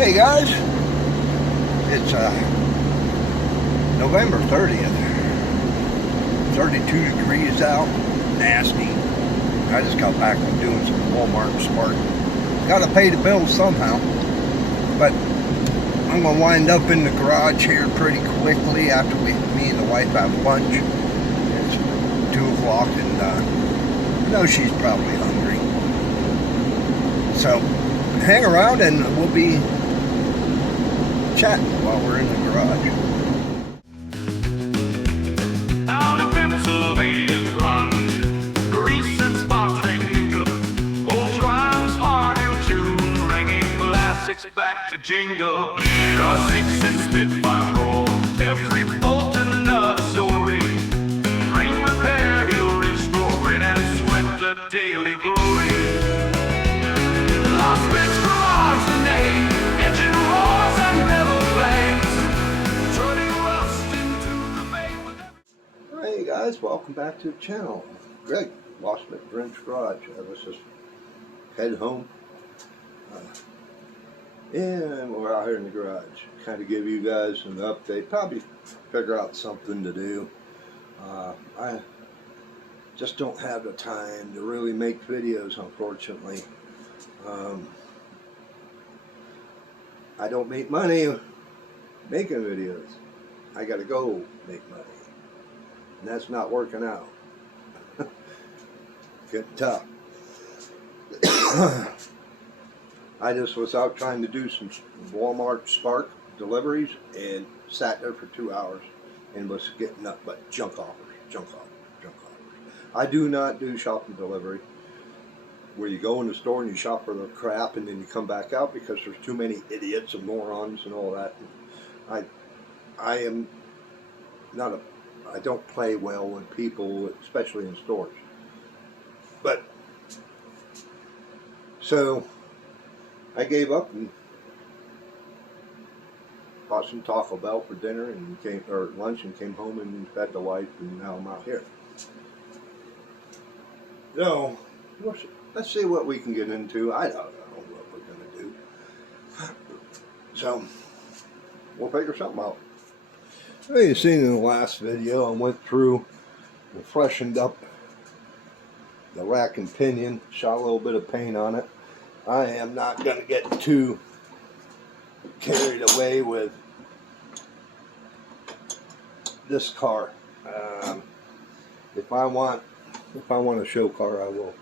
Hey guys, it's November 30th, 32 degrees out, nasty. I just got back from doing some Walmart Spark. Gotta pay the bills somehow, but I'm gonna wind up in the garage here pretty quickly after me and the wife have lunch. It's 2 o'clock and I know she's probably hungry. So hang around and we'll be chatting while we're in the garage. Out of Pennsylvania's run, grease and sparkling, old Triumph's heart and tune, ringing classics back to jingle. Cause it's in Spitfire roll, every bolt and another story. Ring repair, he'll restore it and sweat the daily glory. Lost Bits Garage, the name, engine roars and metal flames, turning rust into the main with every... Hey guys, welcome back to the channel. Greg, Lost Bits Garage. Let's just head home. And we're out here in the garage. Kind of give you guys an update. Probably figure out something to do. I just don't have the time to really make videos, unfortunately. I don't make money making videos. I gotta go make money. And that's not working out. Getting tough. I just was out trying to do some Walmart Spark deliveries and sat there for 2 hours and was getting up but junk offers. I do not do shopping delivery where you go in the store and you shop for the crap and then you come back out because there's too many idiots and morons and all that. I am not a, I don't play well with people, especially in stores. But so I gave up and bought some Taco Bell for dinner and lunch and came home and fed the wife, and now I'm out here. So let's see what we can get into. I don't know what we're gonna do. So we'll figure something out. Well, you seen in the last video, I went through and freshened up the rack and pinion, shot a little bit of paint on it. I am not going to get too carried away with this car. If I want a show car, I will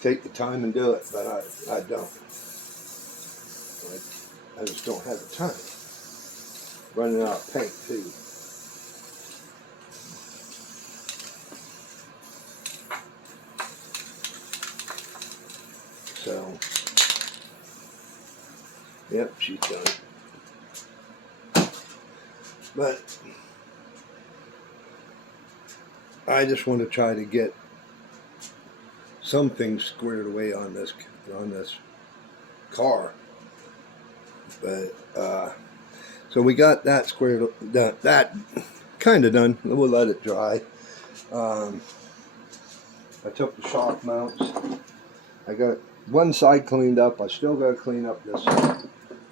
take the time and do it, but I don't. I just don't have the time. Running out of paint too. So, yep, she's done it. But I just want to try to get something squared away on this car. But so we got that squared, that kind of done. We'll let it dry. I took the shock mounts. I got one side cleaned up. I still got to clean up this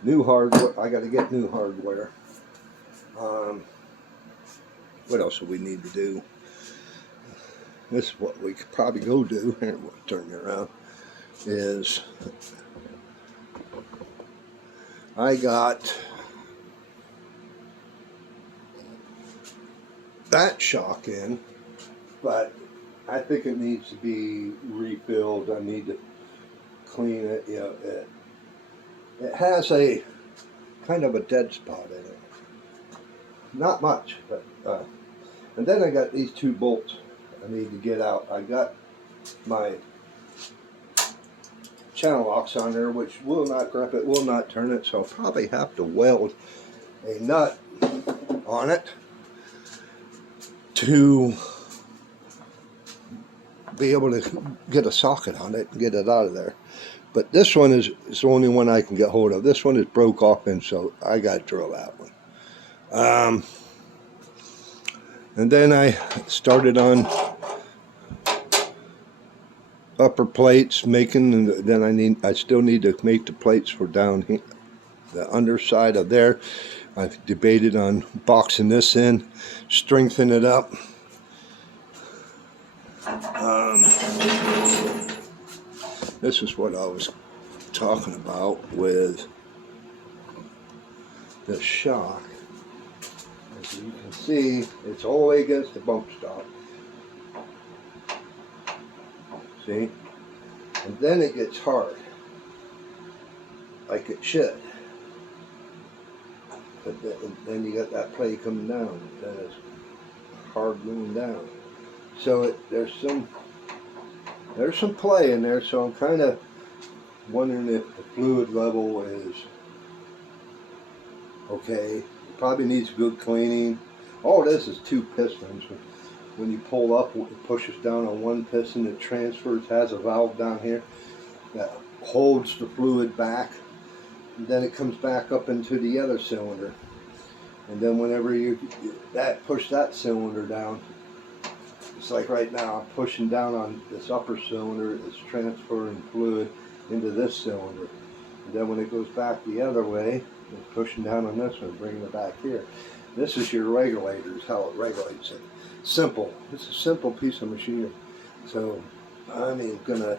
new hardware. I got to get new hardware. What else do we need to do? This is what we could probably go do. Here, we'll turn it around. Is I got that shock in, but I think it needs to be refilled. I need to clean it. You know, it has a kind of a dead spot in it. Not much, but and then I got these 2 bolts I need to get out. I got my channel locks on there, which will not grip it, will not turn it, so I'll probably have to weld a nut on it to be able to get a socket on it and get it out of there. But this one is the only one I can get hold of. This one is broke off, and so I got to drill that one. And then I started on upper plates making, and then I still need to make the plates for down here, the underside of there. I've debated on boxing this in, strengthen it up. This is what I was talking about with the shock. As you can see, it's all the way against the bump stop. See? And then it gets hard, like it should. But then you got that plate coming down, then it's hard going down. So there's some play in there, so I'm kind of wondering if the fluid level is okay. It probably needs good cleaning. All it is 2 pistons. When you pull up, it pushes down on one piston, it transfers, has a valve down here that holds the fluid back, and then it comes back up into the other cylinder. And then whenever you push that cylinder down, it's like right now I'm pushing down on this upper cylinder, it's transferring fluid into this cylinder. And then when it goes back the other way, it's pushing down on this one, bringing it back here. This is your regulator, is how it regulates it. Simple. It's a simple piece of machinery. So I need to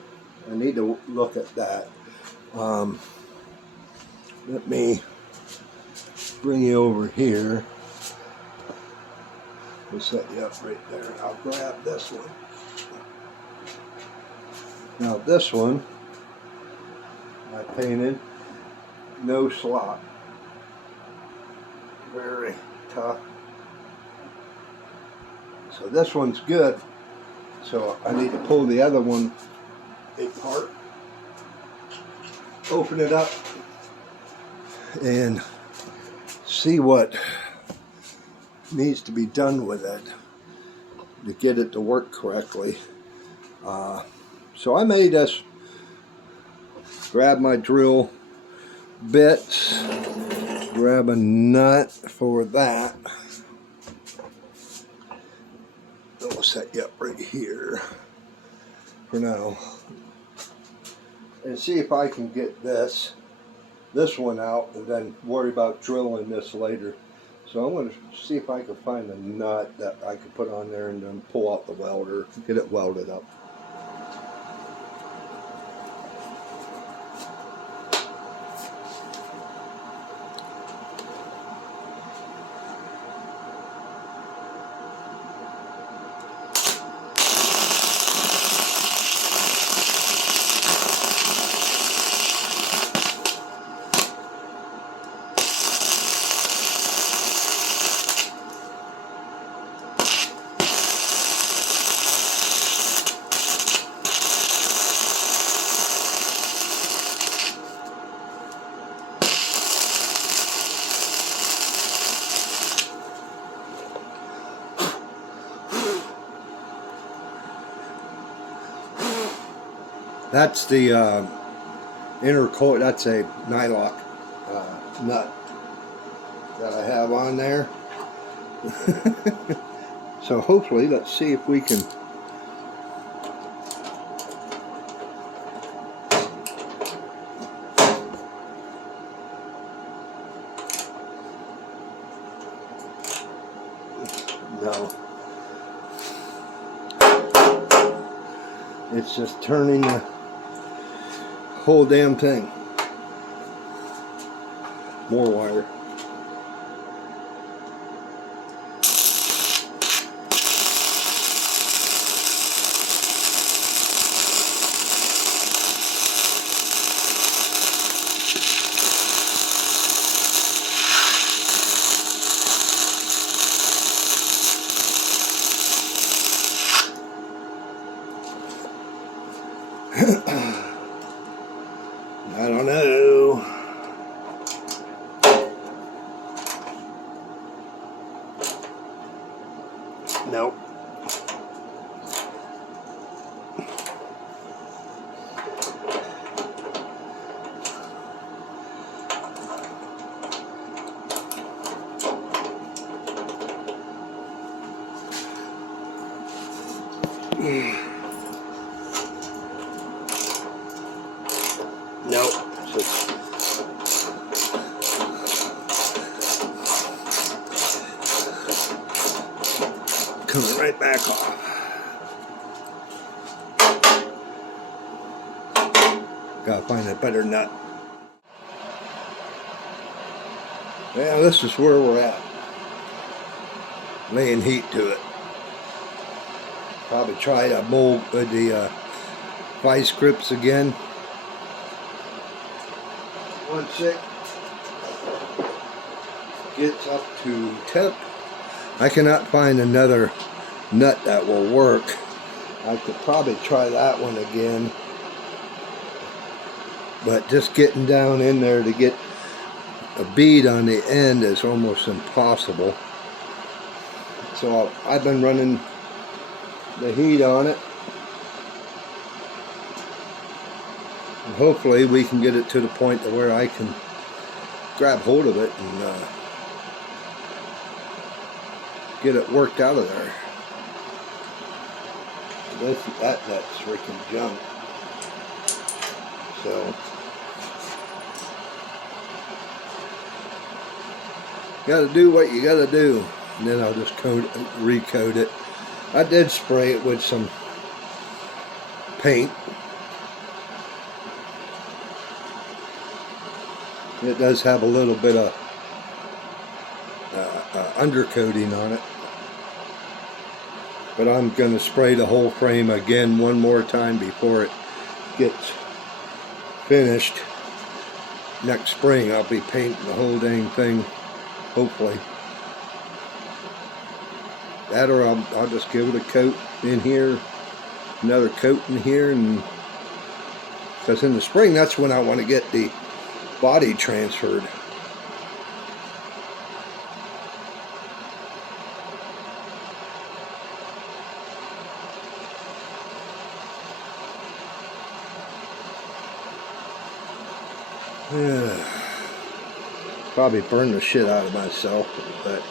look at that. Let me bring you over here. We'll set you up right there. I'll grab this one. Now this one I painted no slot. Very tough. So this one's good. So I need to pull the other one apart, open it up, and see what needs to be done with it to get it to work correctly. So I may just grab my drill bits, grab a nut for that. We'll set you up right here for now and see if I can get this one out, and then worry about drilling this later. So I'm going to see if I can find a nut that I can put on there and then pull out the welder, get it welded up. That's the inner coil. That's a nylock nut that I have on there. So hopefully, let's see if we can no. It's just turning the whole damn thing. More wire. I don't know. Nope. Nope. Coming right back off. Gotta find a better nut. Well, this is where we're at. Laying heat to it. Probably try to mold the vice grips again. Once it gets up to temp, I cannot find another nut that will work. I could probably try that one again, but just getting down in there to get a bead on the end is almost impossible. So I've been running the heat on it, and hopefully we can get it to the point to where I can grab hold of it and get it worked out of there. That's freaking junk. So gotta do what you gotta do, and then I'll just recoat it. I did spray it with some paint. It does have a little bit of undercoating on it, but I'm going to spray the whole frame again one more time before it gets finished. Next spring I'll be painting the whole dang thing, hopefully. That, or I'll just give it a coat in here, another coat in here, and because in the spring that's when I want to get the body transferred. Probably burn the shit out of myself, but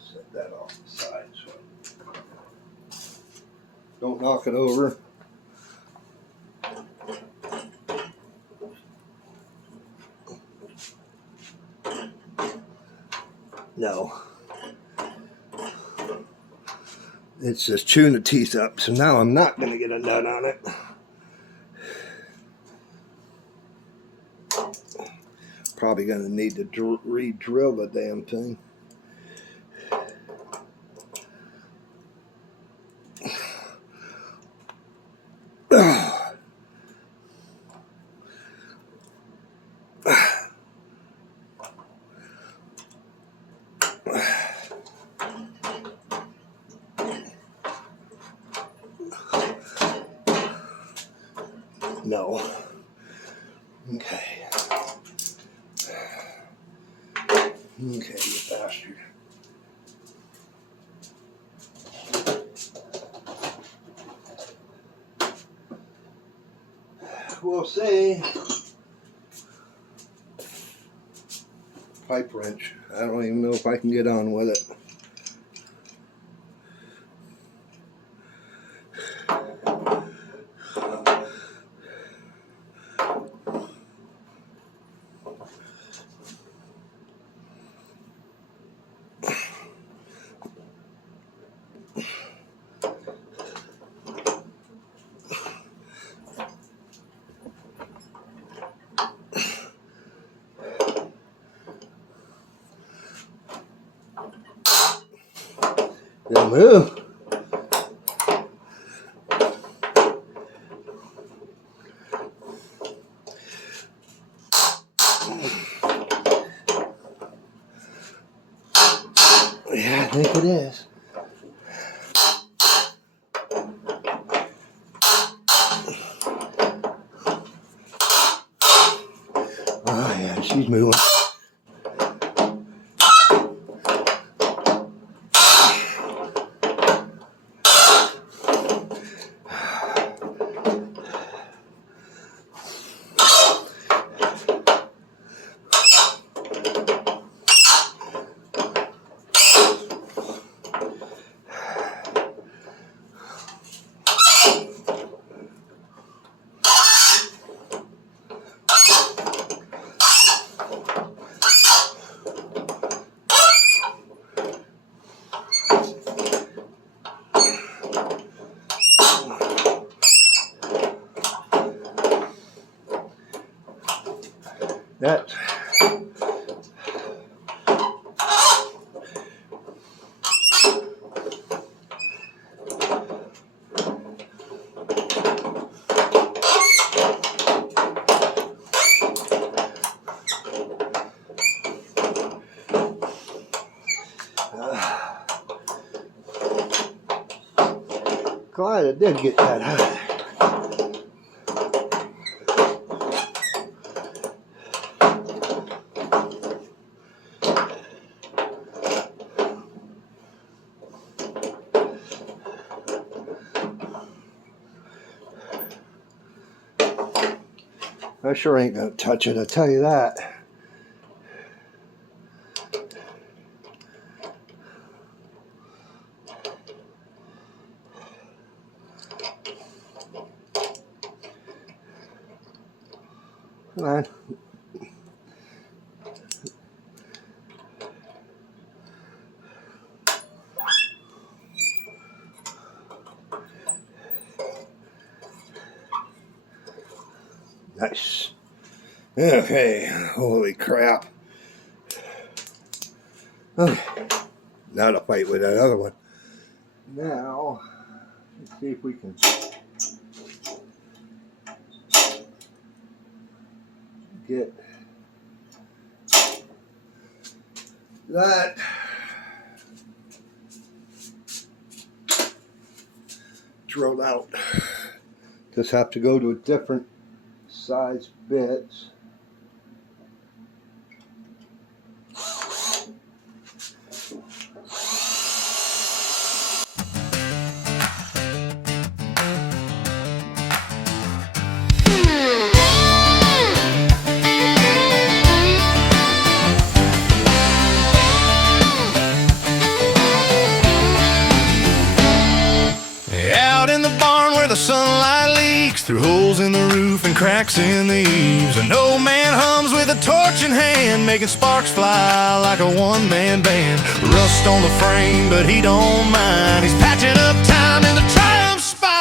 set that off the side so don't knock it over. No. It's just chewing the teeth up, so now I'm not going to get a nut on it. Probably going to need to re-drill the damn thing. No. Okay. Okay, you bastard. We'll see. Pipe wrench. I don't even know if I can get on with it. Good move. Yeah, I think it is. Oh yeah, she's moving. Glad I did get that out of there. I sure ain't gonna touch it, I tell you that. Come on. Nice. Okay, holy crap. Okay. Now to fight with that other one. Now, let's see if we can get that drilled out. Just have to go to a different size bits. Out in the barn where the sunlight leaks through holes in the roof and cracks in the eaves, an old man hums with a torch in hand, making sparks fly like a one-man band. Rust on the frame, but he don't mind. He's patching up time in the Triumph spine.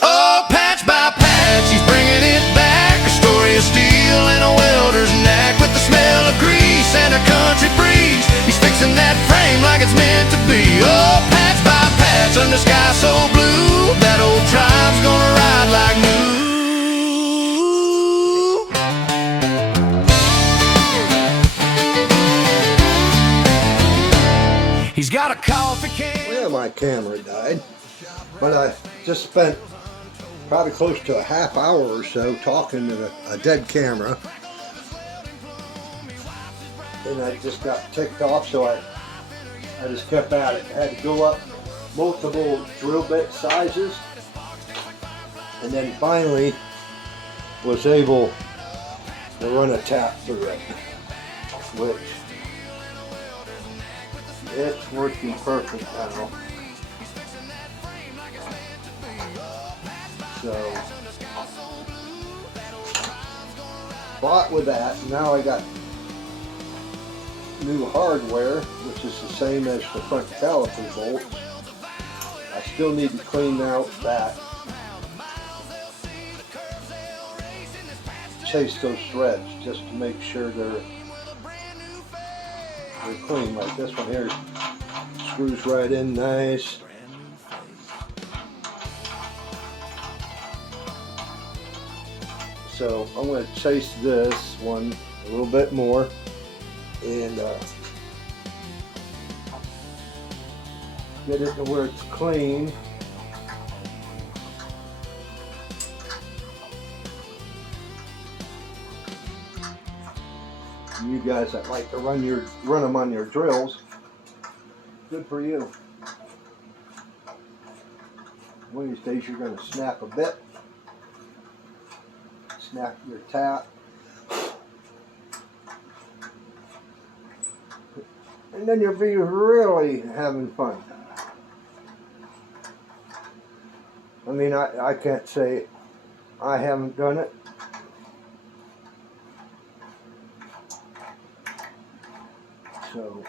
Oh, patch by patch, he's bringing it back. A story of steel and a welder's knack, with the smell of grease and a country breeze. He's fixing that frame like it's meant to be. Oh, patch by patch, under sky so blue, that old Triumph's gonna ride like new. He's got a coffee can. Well, my camera died, but I just spent probably close to a half hour or so talking to a dead camera, and I just got ticked off, so I just kept at it. I had to go up multiple drill bit sizes, and then finally was able to run a tap through it, which it's working perfect now. So bought with that. Now I got new hardware, which is the same as the front caliper bolts. I still need to clean out that, chase those threads just to make sure they're clean. Like this one here screws right in nice. So I'm going to chase this one a little bit more and get it to where it's clean. You guys that like to run them on your drills, good for you. One of these days you're going to snap a bit, snap your tap, and then you'll be really having fun. I mean, I can't say I haven't done it. So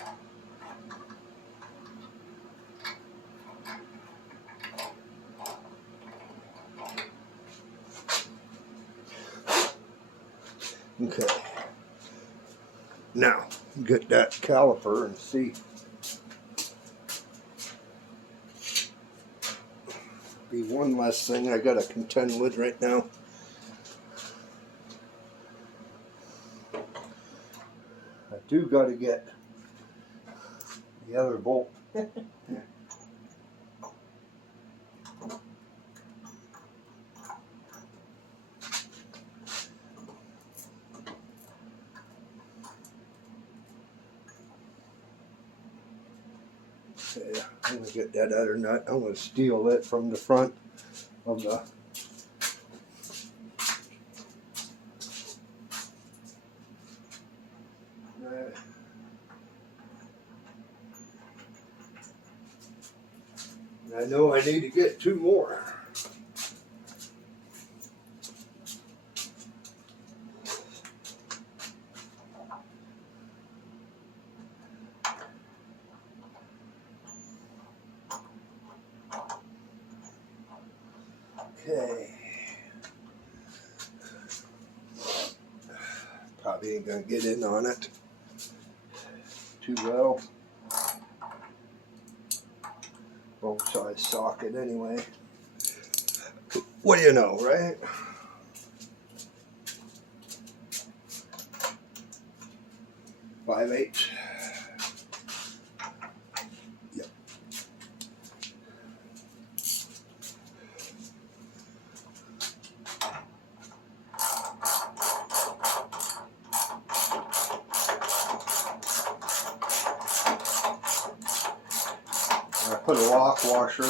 Okay. Now, get that caliper and see. Be one less thing I gotta contend with right now. I do gotta get the other bolt. Yeah, I'm gonna get that other nut. I'm gonna steal it from the front of the I know I need to get 2 more. Okay. Probably ain't gonna get in on it too well. Both sides socket anyway. What do you know, right? Five eighths. Yep. I put a lock washer.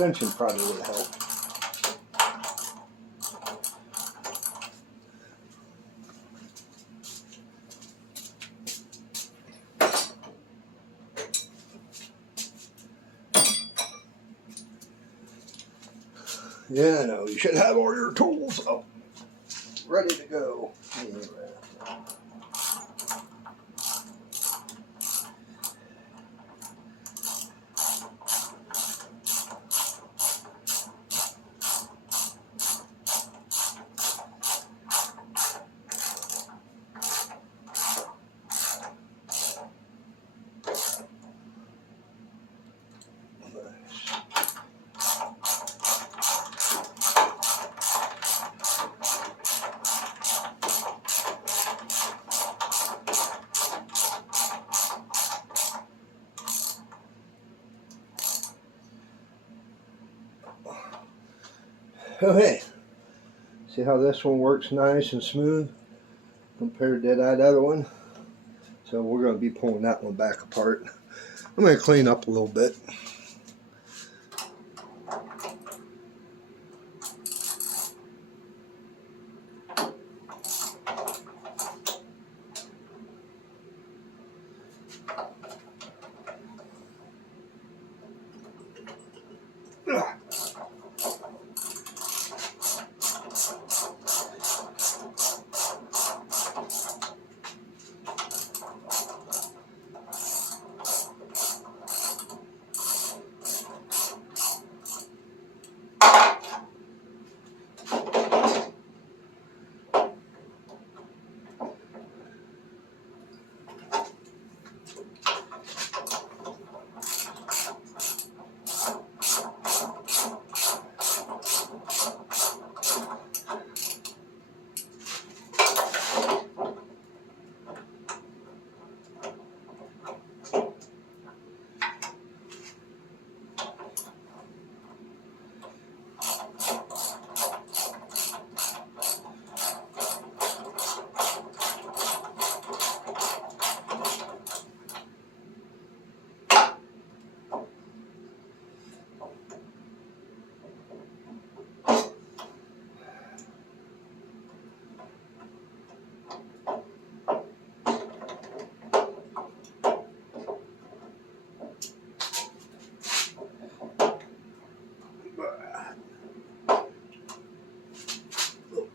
Extension probably would help. Yeah, I know. You should have all your tools up, ready to go. Okay, see how this one works nice and smooth compared to that other one? So we're going to be pulling that one back apart. I'm going to clean up a little bit.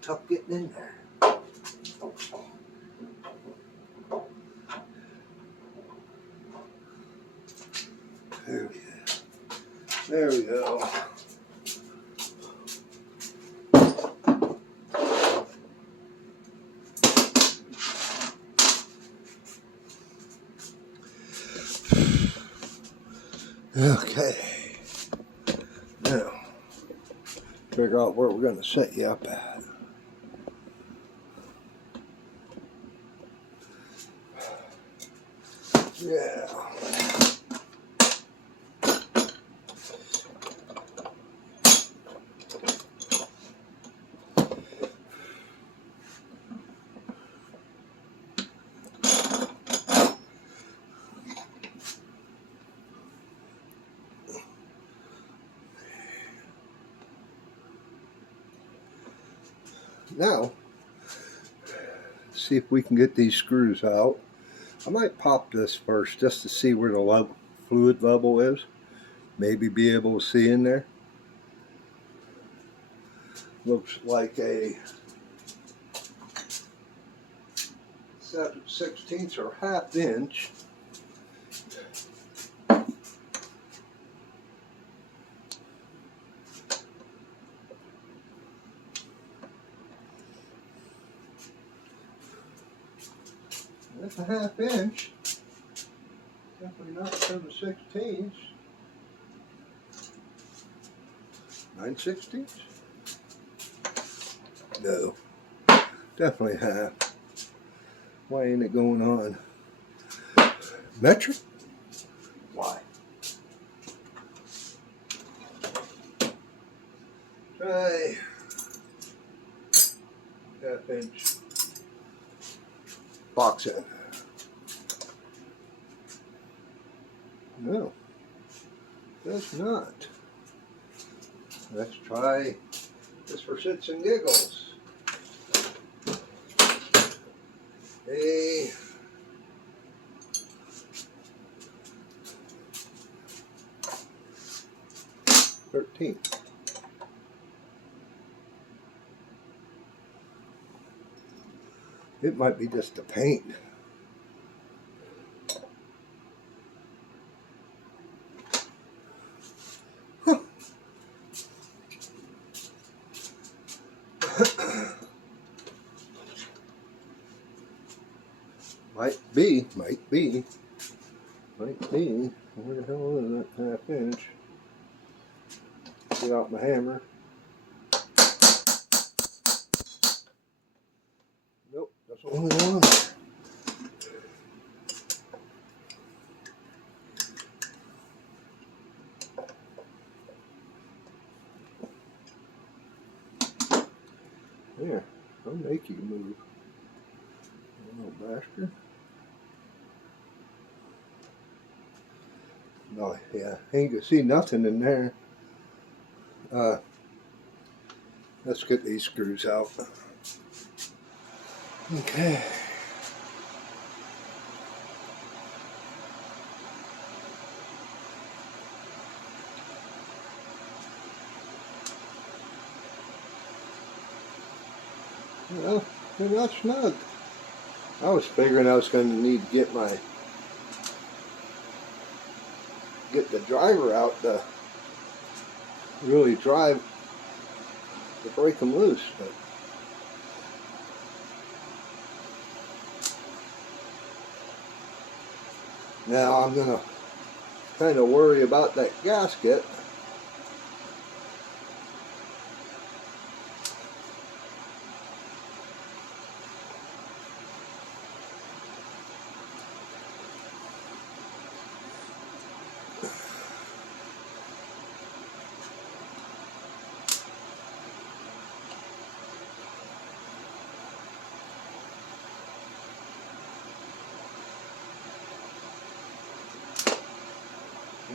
tough getting in there. There we go. There we go. Okay. Now, figure out where we're going to set you up at. Yeah. Now, see if we can get these screws out. I might pop this first just to see where the fluid level is. Maybe be able to see in there. Looks like a 7/16 or 1/2 inch. That's a 1/2 inch. Definitely not 7/16. 9/16. No, definitely 1/2. Why ain't it going on? Metric? Why? Try 1/2 inch. Box it. No, that's not. Let's try this for shits and giggles. A 13. It might be just the paint. Huh. Might be. Where the hell is that 1/2 inch? Get out my hammer. Nope, that's the only one. There, I'll make you move. Little bastard. No, yeah, ain't gonna see nothing in there. Let's get these screws out. Okay. Well, they're not snug. I was figuring I was going to need to get the driver out to really drive to break them loose, but now I'm going to kind of worry about that gasket.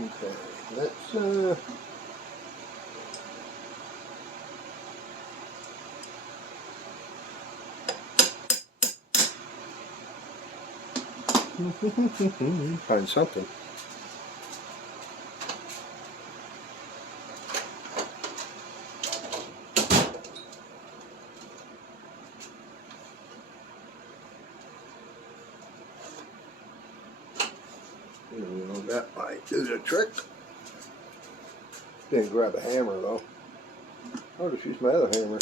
Okay, let's find something. That might do the trick. Didn't grab a hammer though. I'll just use my other hammer.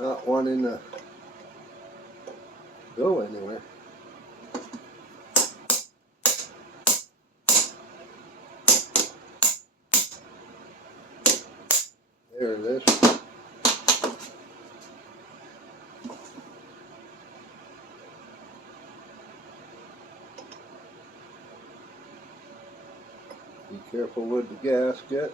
Not wanting to go anywhere. There it is. Be careful with the gasket.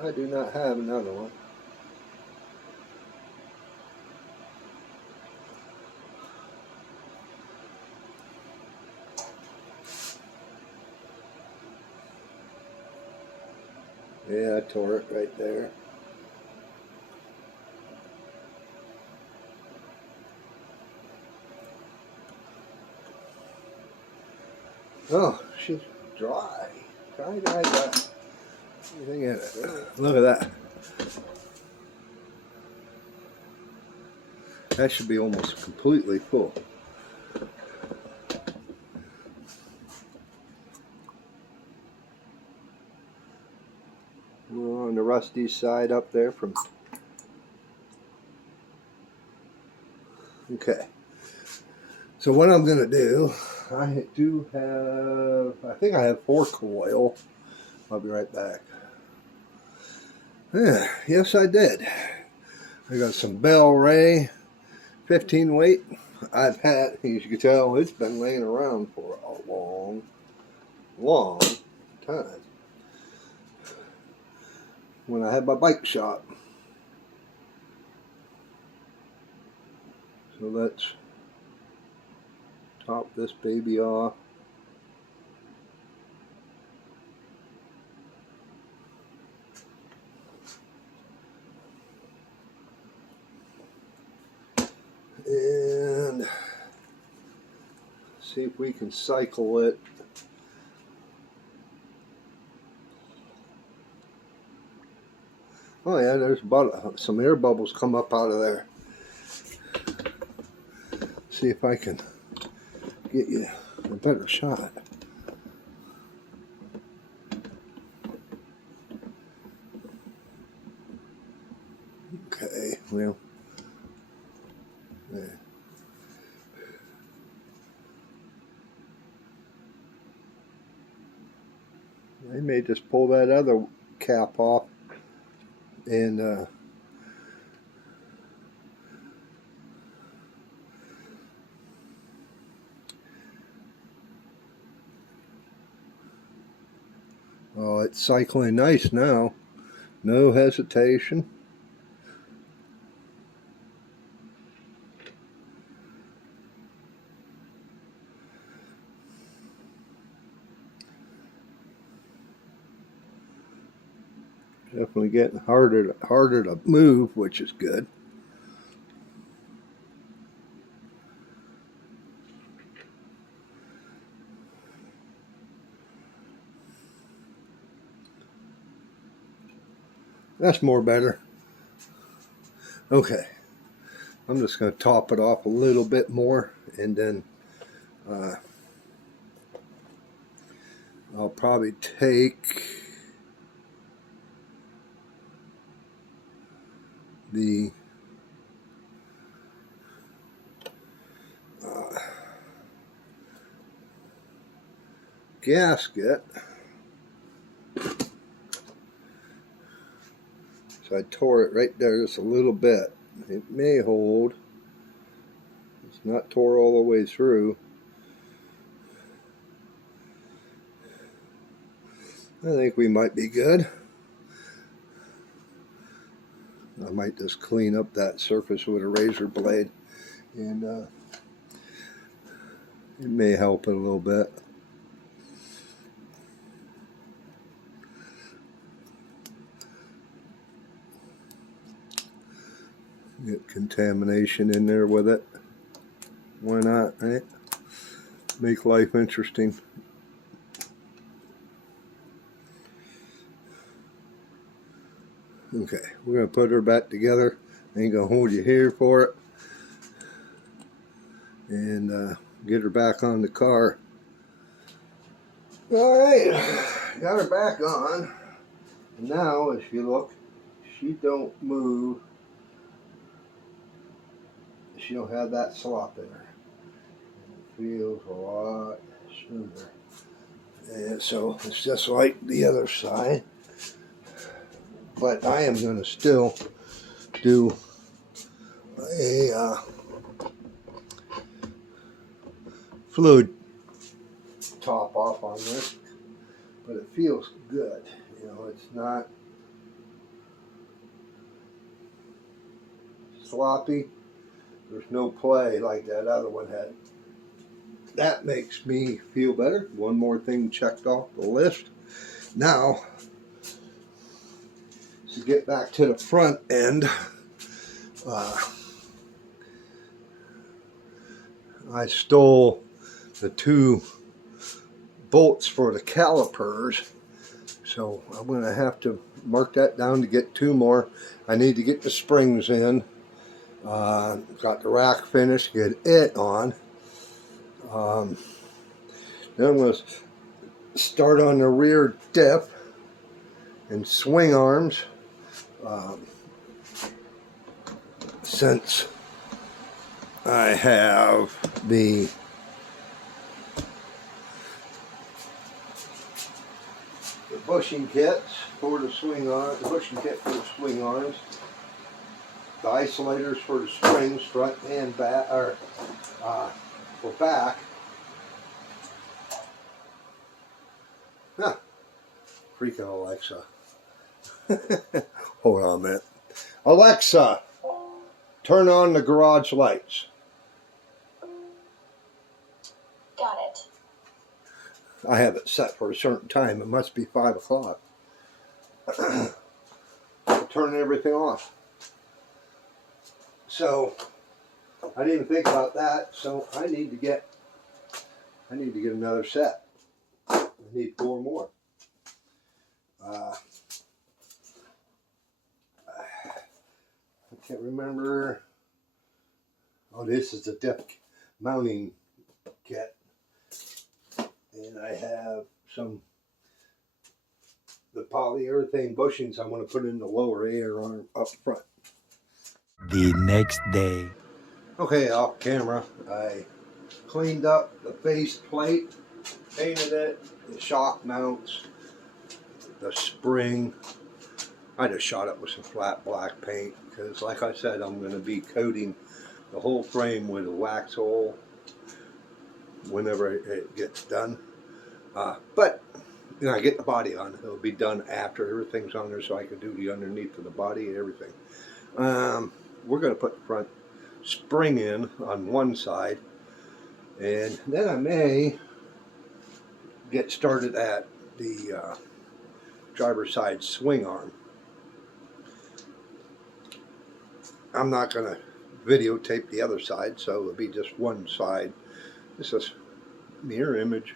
I do not have another one. Yeah, I tore it right there. Oh, she's dry. Dry. Everything in it. Look at that. That should be almost completely full. We're on the rusty side up there from. Okay. So what I'm going to do, I think I have 4 coil. I'll be right back. Yeah, yes I did. I got some Bell Ray 15 weight. I've had, as you can tell, it's been laying around for a long time. When I had my bike shop. So let's top this baby off. And see if we can cycle it. Oh yeah, there's some air bubbles come up out of there. See if I can get you a better shot. Okay, well, there. I may just pull that other cap off and oh, it's cycling nice now. No hesitation. Definitely getting harder to move, which is good. That's more better. Okay, I'm just going to top it off a little bit more, and then I'll probably take the gasket. So I tore it right there just a little bit. It may hold. It's not tore all the way through. I think we might be good. I might just clean up that surface with a razor blade, and it may help it a little bit. Get contamination in there with it. Why not, right? Make life interesting. Okay, we're going to put her back together. Ain't going to hold you here for it. And get her back on the car. Alright, got her back on. And now, if you look, she don't move. She don't have that slop in her. It feels a lot smoother. And so it's just like the other side. But I am going to still do a fluid top off on this, but it feels good. You know, it's not sloppy. There's no play like that other one had. That makes me feel better. One more thing checked off the list. Now, to get back to the front end, I stole the 2 bolts for the calipers, so I'm going to have to mark that down to get 2 more. I need to get the springs in. Got the rack finished, get it on. Then I'm going to start on the rear diff and swing arms. Since I have the bushing kits for the swing arms, the bushing kit for the swing arms, the isolators for the springs, front and back, or for back. Huh. Freaking Alexa. Hold on a minute. Alexa, turn on the garage lights. Got it. I have it set for a certain time. It must be 5 o'clock. Turn everything off. So I didn't even think about that. So I need to get another set. I need 4 more. I can't remember. Oh, this is the diff mounting kit. And I have the polyurethane bushings I want to put in the lower air arm up front. The next day. Okay, off camera, I cleaned up the face plate, painted it, the shock mounts, the spring. I just shot it with some flat black paint because, like I said, I'm going to be coating the whole frame with a wax oil whenever it gets done. But you know, I get the body on. It'll be done after everything's on there, so I can do the underneath of the body and everything. We're going to put the front spring in on one side, and then I may get started at the driver's side swing arm. I'm not going to videotape the other side, so it'll be just one side. This is mirror image.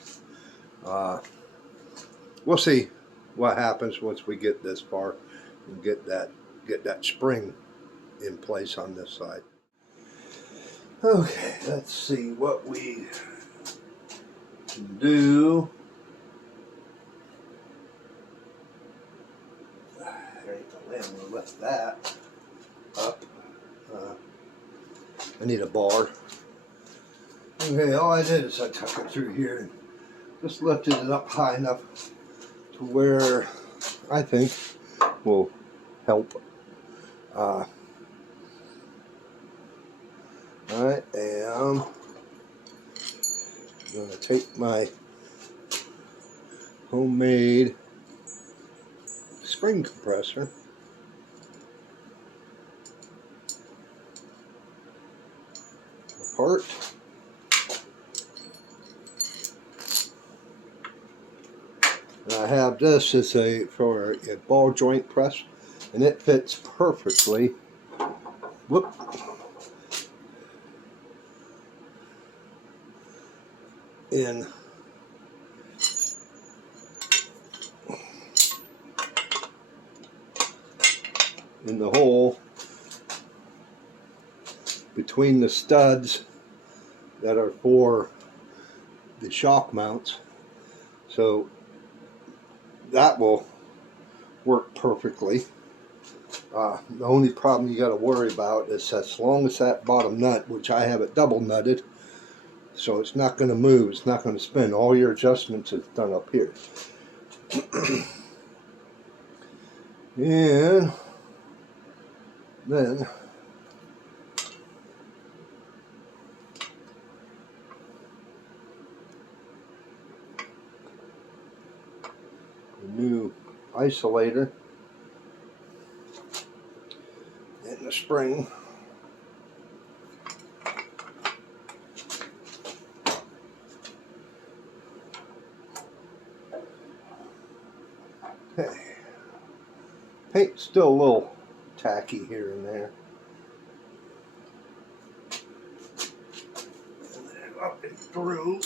We'll see what happens once we get this far and get that spring in place on this side. Okay, let's see what we can do. There ain't the lamb. We'll lift that up. I need a bar. Okay, all I did is I took it through here and just lifted it up high enough to where I think will help. I am going to take my homemade spring compressor apart. And I have this as for a ball joint press, and it fits perfectly. Whoop. in the hole between the studs that are for the shock mounts, so that will work perfectly. The only problem you got to worry about is as long as that bottom nut, which I have it double nutted, so it's not going to move, it's not going to spin. All your adjustments is done up here. And then the new isolator and the spring. Okay. Paint's still a little tacky here and there. And then up and through.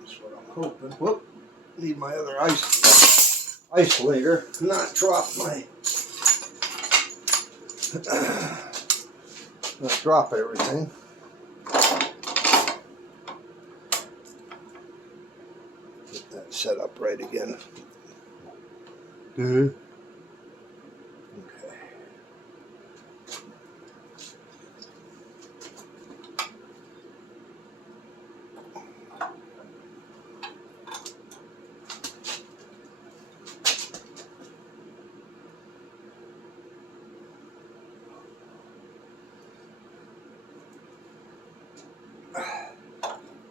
That's what I'm hoping. Whoop. Need my other isolator. Not drop my not drop everything. Get that set up right again. Okay.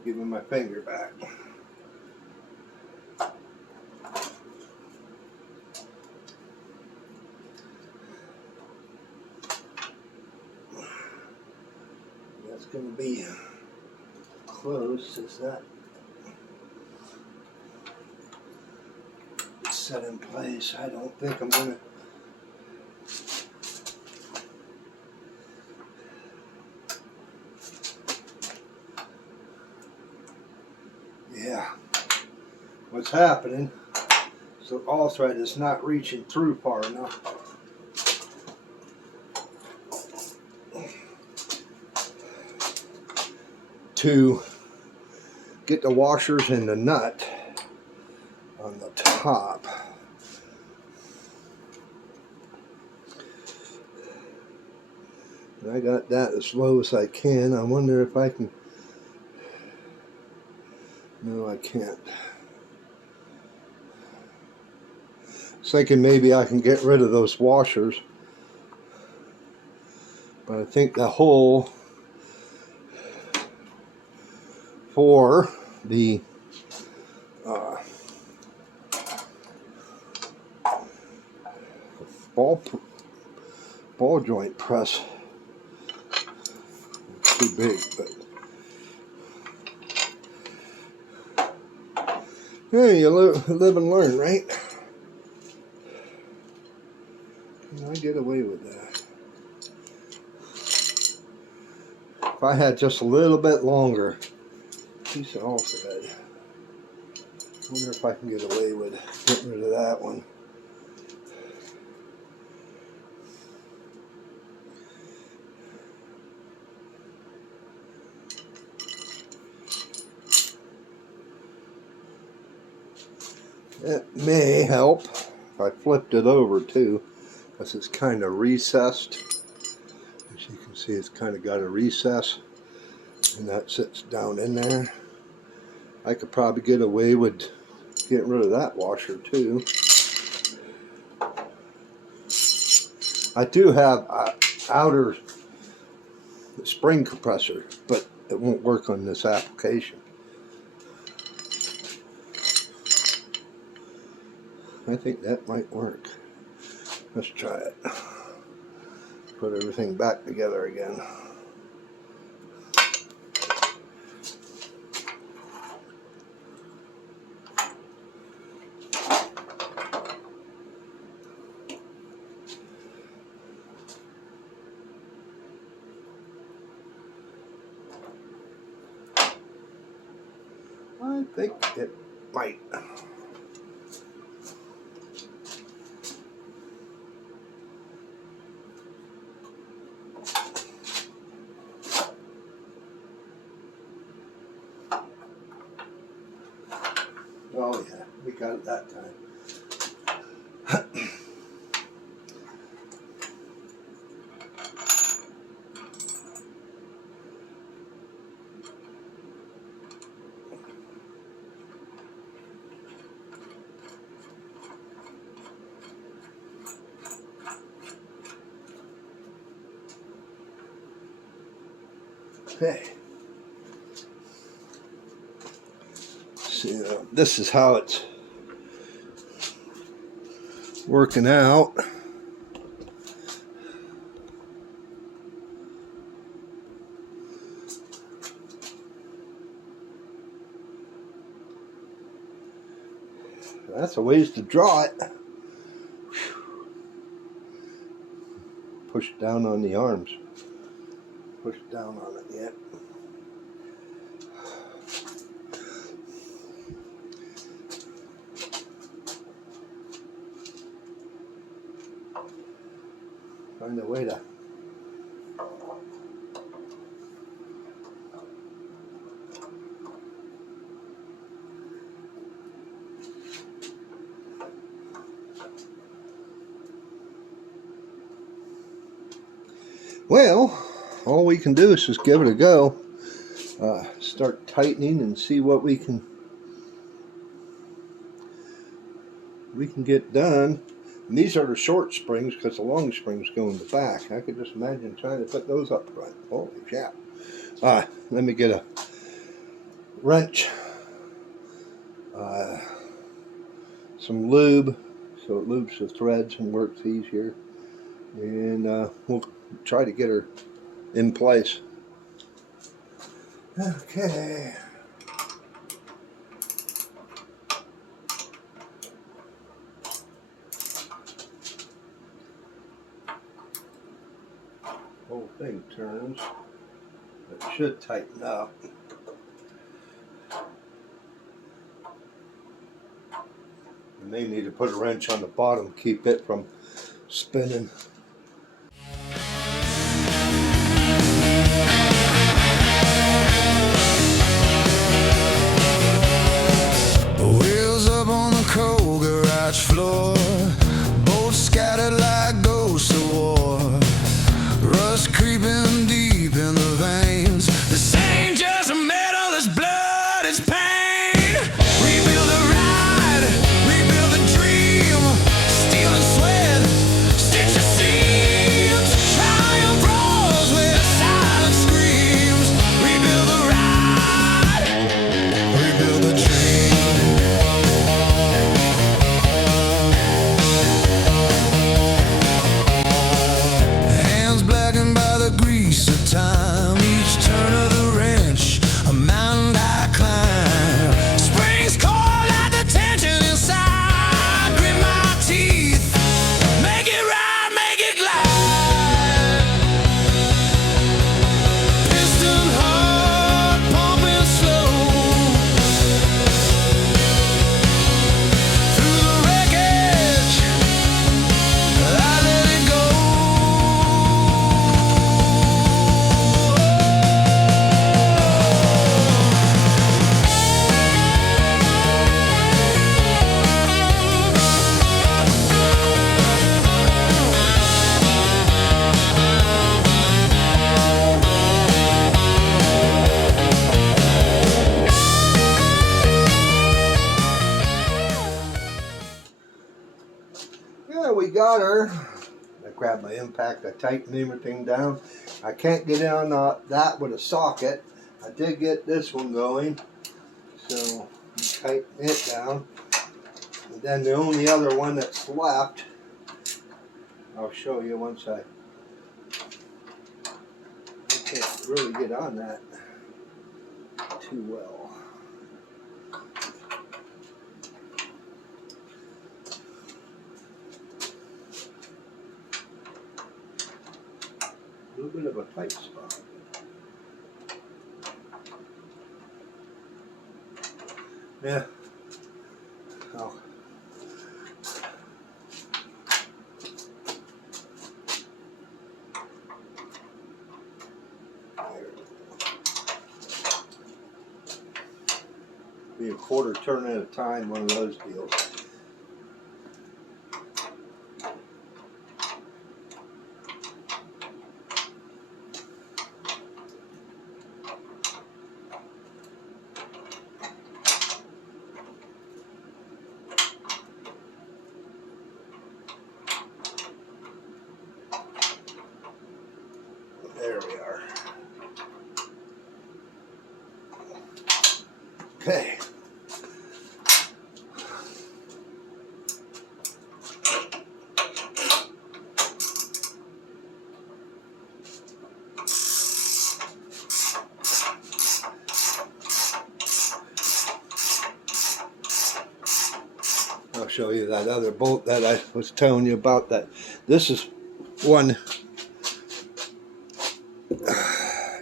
Give him my finger back. That's going to be close as that set in place. I don't think I'm going to. Yeah, what's happening? So all-thread is not reaching through far enough. To get the washers and the nut on the top. And I got that as low as I can. I wonder if I can. No, I can't. I was thinking maybe I can get rid of those washers, but I think the hole for the ball joint press is too big, but yeah, you live and learn, right? Can I get away with that? If I had just a little bit longer piece of all-thread, I wonder if I can get away with getting rid of that one. It may help if I flipped it over too, because it's kind of recessed. As you can see, it's kind of got a recess, and that sits down in there. I could probably get away with getting rid of that washer too. I do have an outer spring compressor, but it won't work on this application. I think that might work. Let's try it. Put everything back together again. I think it might. Oh yeah, we got it that time. Okay. So this is how it's working out. That's a ways to draw it. Push down on the arms. Push down on it yet. Find a way to well, all we can do is just give it a go. Start tightening and see what we can get done. And these are the short springs because the long springs go in the back. I could just imagine trying to put those up front. Holy crap. Let me get a wrench, some lube so it lubes the threads and works easier, and we'll try to get her in place. Okay. Whole thing turns. It should tighten up. You may need to put a wrench on the bottom to keep it from spinning. Wheels up on the cold garage floor, both scattered like ghosts of war. Rust creeping deep in the veins. This ain't just metal, it's blood, it's pain. Rebuild a ride, rebuild a dream. Steel and sweat, stitch your seams. Triumph rolls with silent screams. Rebuild a ride, rebuild a dream. Hands blackened by the grease of time. Each turn of the wrench, a mountain I climb. Springs coil like the tension inside. Grit my teeth, make it ride, make it glide. Piston hard, pumping slow. Through the wreckage, I let it go. Yeah, we got her. I grabbed my impact, I tightened everything down. I can't get on that with a socket. I did get this one going, so tighten it down. And then the only other one that's left, I'll show you once I can't really get on that too well. A little bit of a tight spot. Yeah. Oh. Be a quarter turn at a time, one of those deals. There we are. Okay. I'll show you that other bolt that I was telling you about. That this is one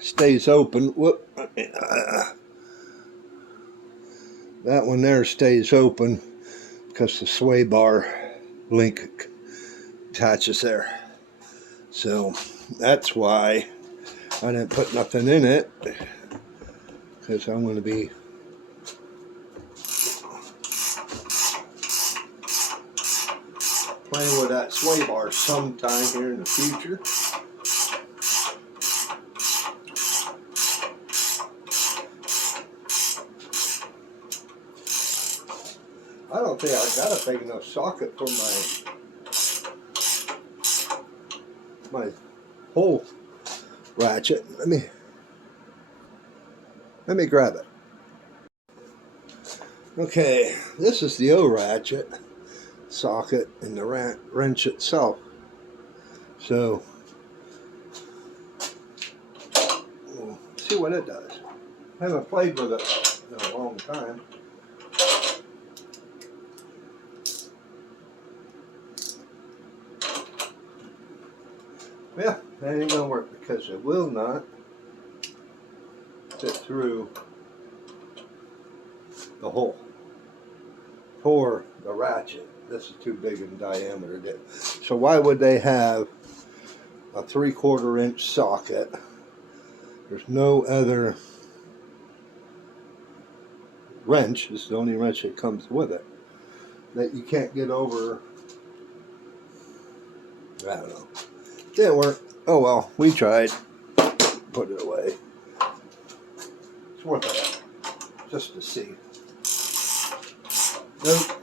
stays open. Whoop. That one there stays open because the sway bar link attaches there. So that's why I didn't put nothing in it, because I'm going to be playing with that sway bar sometime here in the future. I don't think I got a big enough socket for my hole ratchet. Let me grab it. Okay, this is the O ratchet socket and the wrench itself. So we'll see what it does. I haven't played with it in a long time. Yeah, that ain't gonna work because it will not fit through the hole for the ratchet. This is too big in diameter. So why would they have a 3/4 inch socket? There's no other wrench. This is the only wrench that comes with it that you can't get over. I don't know. Didn't work. Oh well, we tried. Put it away. It's worth it just to see. Nope.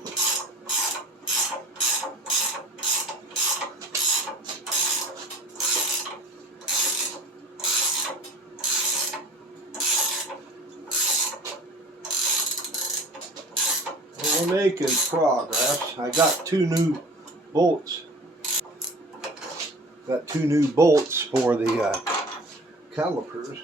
We're making progress. I got 2 new bolts. Got 2 new bolts for the calipers.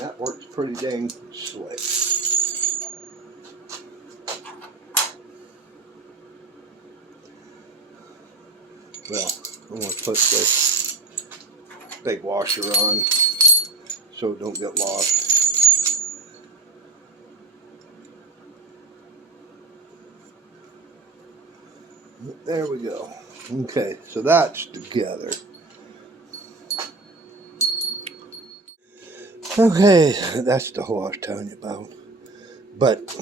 That works pretty dang slick. Well, I'm going to put this big washer on so it don't get lost. There we go. Okay, so that's together. Okay, that's the hole I was telling you about. But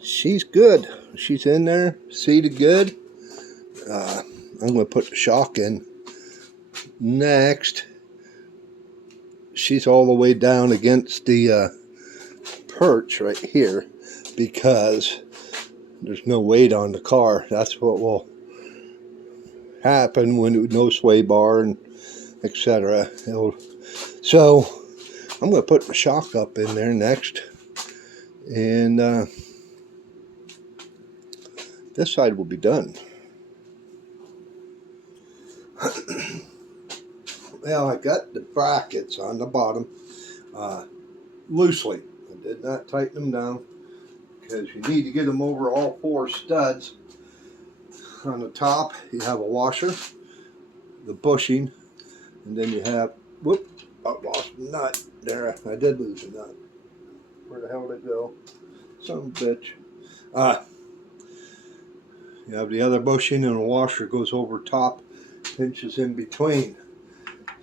she's good. She's in there, seated good. I'm going to put the shock in next. She's all the way down against the perch right here because there's no weight on the car. That's what will happen when no sway bar and etc. So I'm going to put the shock up in there next, and this side will be done. Well, I got the brackets on the bottom. loosely. I did not tighten them down because you need to get them over all 4 studs. On the top, you have a washer, the bushing, and then you have, whoop, I lost a nut. There, I did lose a nut. Where the hell did it go? Son of a bitch. You have the other bushing and a washer goes over top, pinches in between.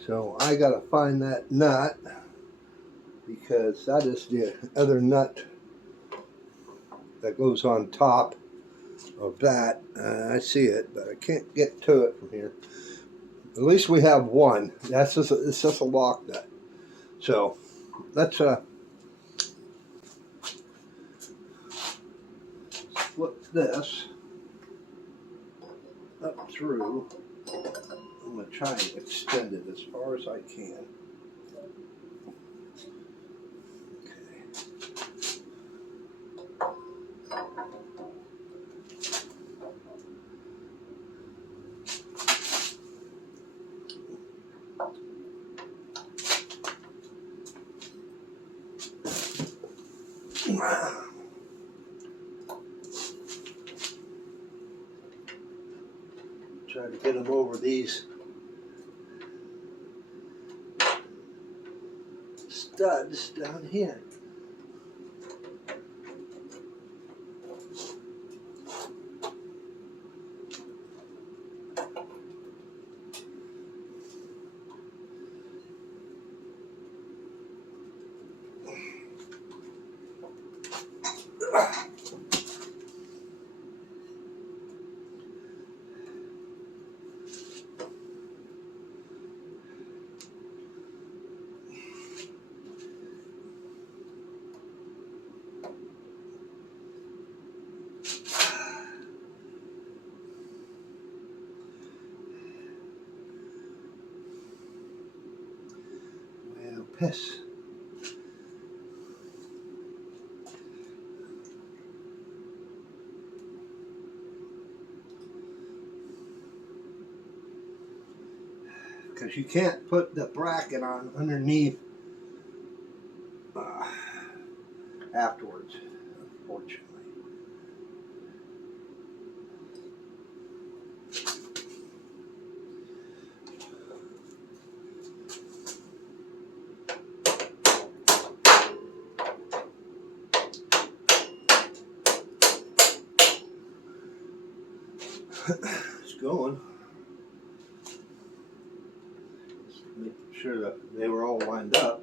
So I gotta find that nut because that is the other nut that goes on top of that. I see it, but I can't get to it from here. At least we have one. It's just a lock nut. So let's flip this up through. I'm going to try and extend it as far as I can. Try to get them over these studs down here. Well, piss. Because you can't put the bracket on underneath afterwards, unfortunately. It's going. Make sure that they were all lined up.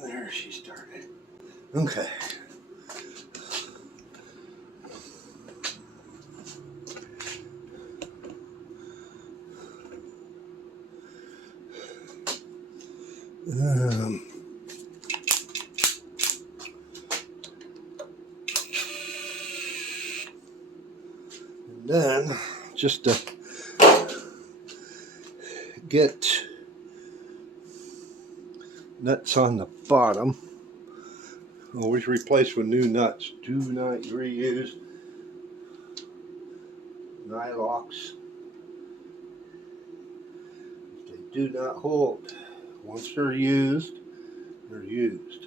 There she started. Okay. And then just to get nuts on the bottom, always replace with new nuts. Do not reuse nylocks. They do not hold. Once they're used, they're used.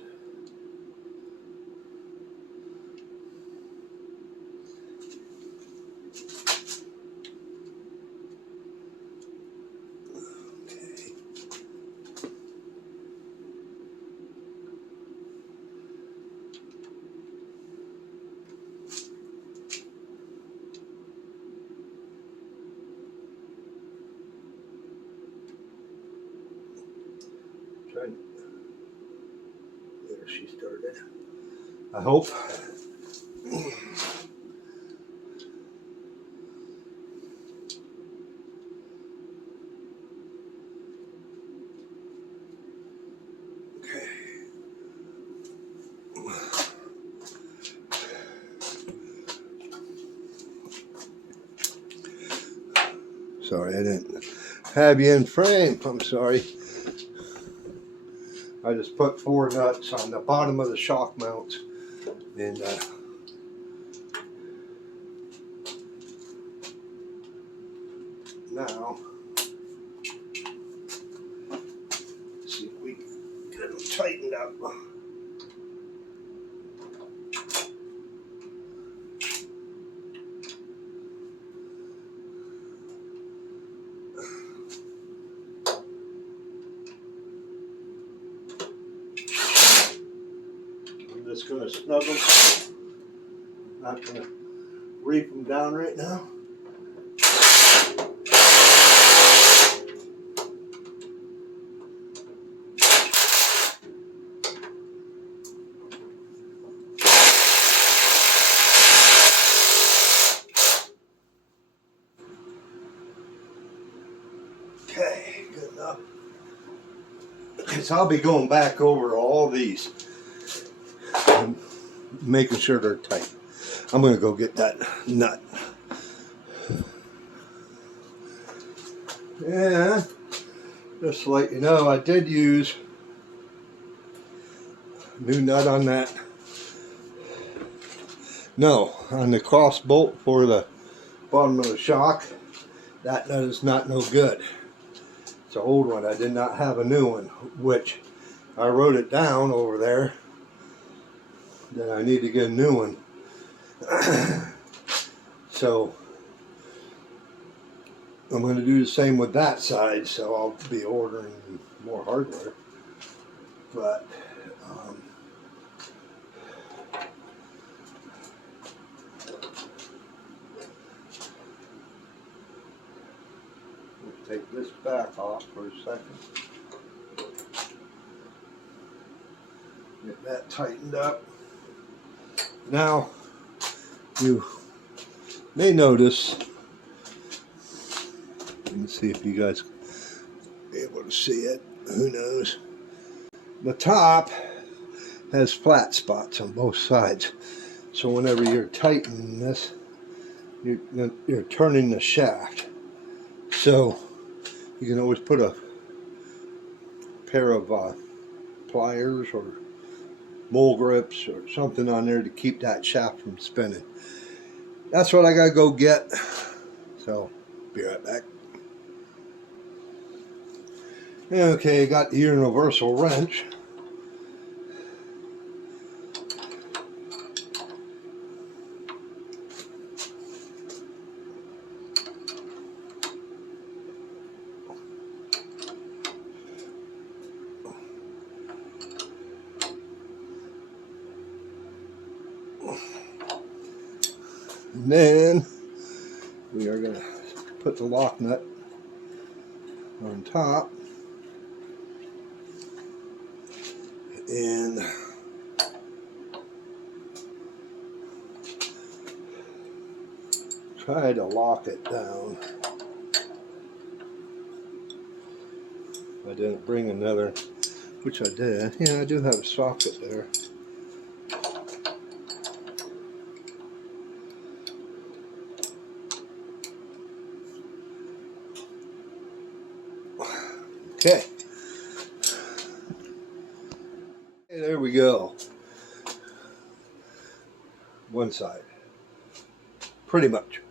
There she started. I hope. sorry, I didn't have you in frame. I'm sorry. I just put 4 nuts on the bottom of the shock mounts, and now let's see if we can get them tightened up. I'm just going to snug them. I'm not going to reef them down right now. Okay, good enough. Because I'll be going back over all these and making sure they're tight. I'm going to go get that nut. Yeah, just to let you know, I did use a new nut on that. No, on the cross bolt for the bottom of the shock. That nut is not no good. It's an old one. I did not have a new one, which I wrote it down over there that I need to get a new one. So I'm going to do the same with that side, so I'll be ordering more hardware. But let's take this back off for a second. Get that tightened up. Now, you may notice, let me see if you guys are able to see it, who knows. The top has flat spots on both sides. So whenever you're tightening this, you're turning the shaft. So you can always put a pair of pliers or mole grips or something on there to keep that shaft from spinning. That's what I gotta go get. So, be right back. Okay, got the universal wrench. And then we are going to put the lock nut on top and try to lock it down. I didn't bring another, which I did. Yeah, I do have a socket there. Okay. There we go. One side. Pretty much.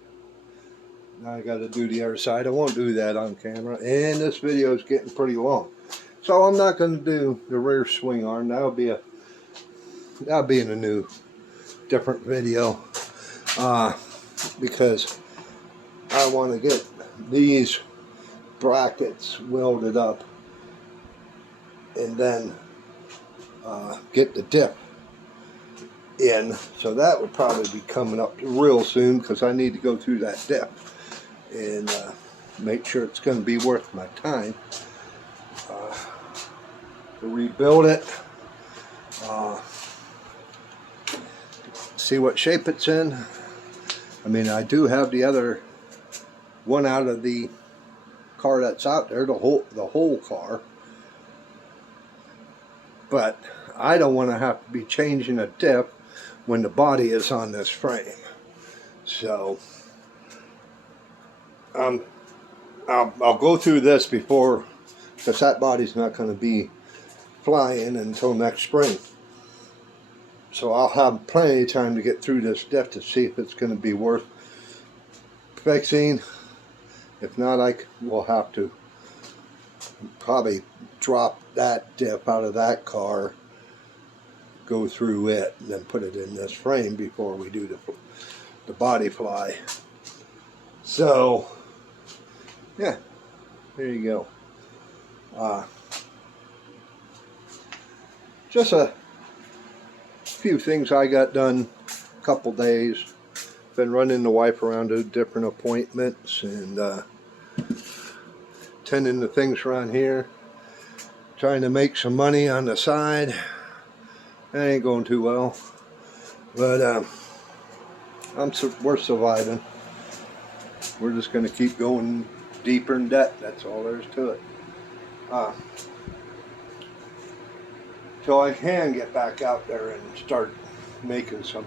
Now I got to do the other side. I won't do that on camera. And this video is getting pretty long. So I'm not going to do the rear swing arm. That'll be in a new, different video. Because I want to get these brackets welded up and then get the dip in. So that would probably be coming up real soon because I need to go through that dip and make sure it's going to be worth my time to rebuild it, see what shape it's in. I mean, I do have the other one out of the car that's out there, the whole car, but I don't want to have to be changing a dip when the body is on this frame. So I'm I'll go through this before, because that body's not going to be flying until next spring. So I'll have plenty of time to get through this diff to see if it's going to be worth fixing. If not, we'll have to probably drop that diff out of that car, go through it, and then put it in this frame before we do the body fly. So, yeah, there you go. Just a few things I got done a couple days. Been running the wife around to different appointments and tending to things around here. Trying to make some money on the side. That ain't going too well. But we're surviving. We're just going to keep going deeper in debt. That's all there is to it. Till I can get back out there and start making some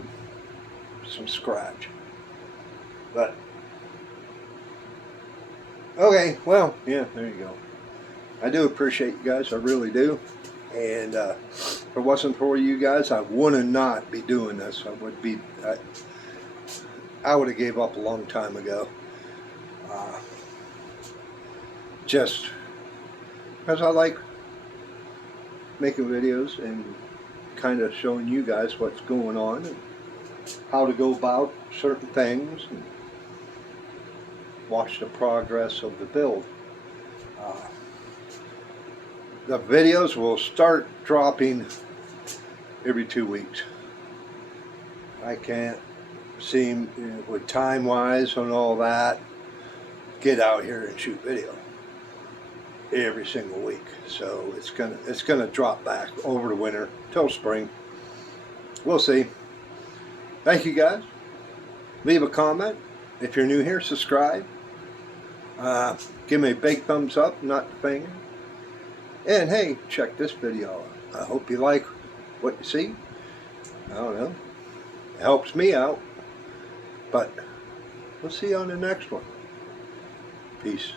scratch. But okay, well, yeah, there you go. I do appreciate you guys, I really do. And if it wasn't for you guys, I would not be doing this. I would have gave up a long time ago. Just because I like making videos and kind of showing you guys what's going on and how to go about certain things and watch the progress of the build. The videos will start dropping every 2 weeks. I can't seem, with time wise and all that, get out here and shoot video every single week. So it's gonna drop back over the winter till spring. We'll see. Thank you guys. Leave a comment. If you're new here, subscribe. Give me a big thumbs up, not the finger. And hey, check this video out. I hope you like what you see. I don't know. It helps me out. But we'll see you on the next one. Peace.